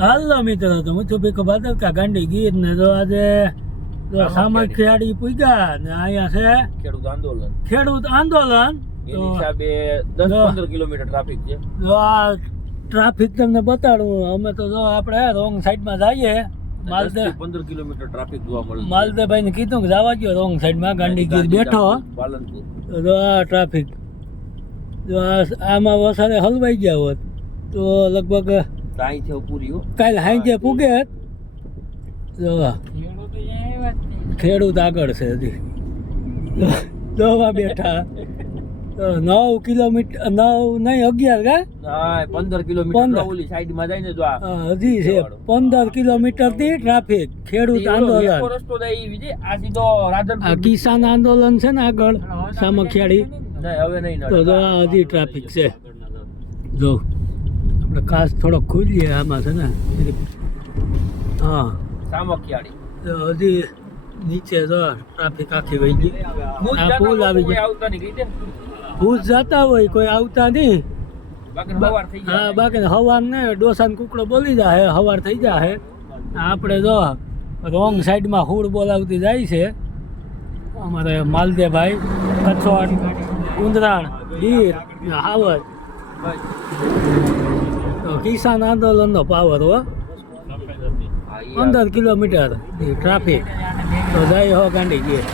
હાલો મિત્રો તો હું છું ભીખો ભાદરકા ગાંડી ગીર ને જો આજે સામખિયાળી પૂગ્યા ને અહીંયા છે ખેડૂત આંદોલન એની હિસાબે 10-15 કિલોમીટર ટ્રાફિક છે. જો આ ટ્રાફિક તમને બતાડું. અમે તો જો આપણે રોંગ સાઈડમાં જઈએ. 10-15 કિલોમીટર ટ્રાફિક જોવા મળે. માલદેભાઈ ને કીધું કે જવા ગયો રોંગ સાઈડમાં ગાંડી ગીર બેઠો. પાલનપુર જો આ ટ્રાફિક જો આમાં વસારે હલવાઈ ગયા હોત તો લગભગ કાંઈ છે પૂરી કાલે હાંજે પૂગે. જો ખેડૂત આગળ છે હજી દવા બેઠા 9 કિલોમીટર 9 નહીં 11 કા હા 15 કિલોમીટર ઓલી સાઈડ માં જાય ને જો હજી છે 15 કિલોમીટર થી ટ્રાફિક. ખેડૂત આંદોલન રસ્તો જાય વિજય આ સીધો રાધનપુર કિસાન આંદોલન છે ને આગળ સામખિયાળી નહીં હવે નહીં તો જો આ હજી ટ્રાફિક છે. જો આપણે કાચ થોડો ખોલીએ આમાં છે ને હા સામખિયાળી તો હજી નીચે જો ટ્રાફિક આખી વહી ગઈ. આ પુલ આવી ગયો. આવતા નહીં કઈ દે ભૂજ જતા હોય કોઈ આવતા નહીં. બાકી સવાર થઈ જાય. હા બાકી હવાર ને ડોસાન કુકડો બોલી જાય હવાર થઈ જાય. આપણે જો રોંગ સાઈડમાં હુડ બોલાવતી જાય છે અમારે માલદેભાઈ કચ્છોડ ઉંદરાણ ગીર હાવર. તો કિસાન આંદોલનનો પાવર હો 15 કિલોમીટર ટ્રાફિક તો જાય હો ગાંડી ગીર.